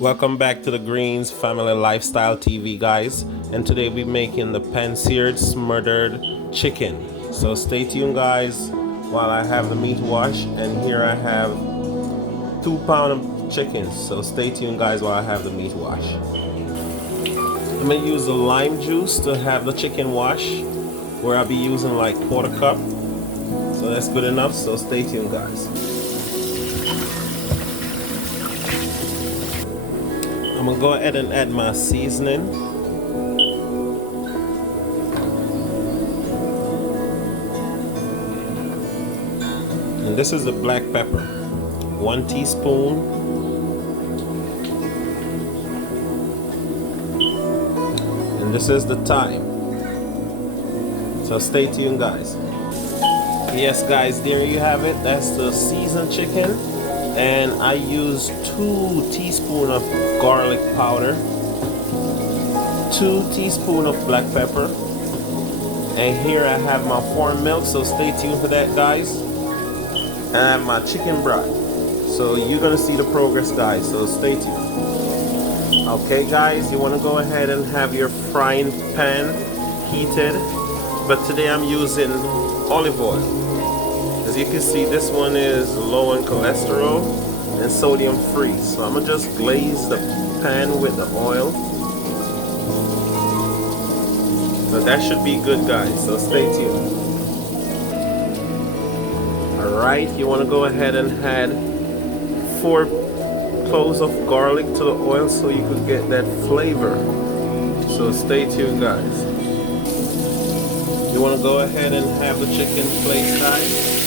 Welcome back to the Greens Family Lifestyle TV, guys. And today we're making the pan-seared smothered chicken. So stay tuned, guys, while I have the meat wash. And here I have 2 pounds of chicken. So stay tuned, guys, while I have the meat wash. I'm gonna use the lime juice to have the chicken wash, where I'll be using like 1/4 cup. So that's good enough. So stay tuned, guys. I'm gonna go ahead and add my seasoning. And this is the black pepper, 1 teaspoon. And this is the thyme. So stay tuned, guys. Yes, guys, there you have it. That's the seasoned chicken. And I use 2 teaspoons of garlic powder, 2 teaspoons of black pepper, and here I have my warm milk, so stay tuned for that, guys. And I have my chicken broth, so you're gonna see the progress, guys, so stay tuned. Okay, guys, you want to go ahead and have your frying pan heated, but today I'm using olive oil. As you can see, this one is low in cholesterol and sodium free. So I'm gonna just glaze the pan with the oil. So that should be good, guys, so stay tuned. Alright, you wanna go ahead and add 4 cloves of garlic to the oil so you could get that flavor. So stay tuned, guys. You wanna go ahead and have the chicken plate side.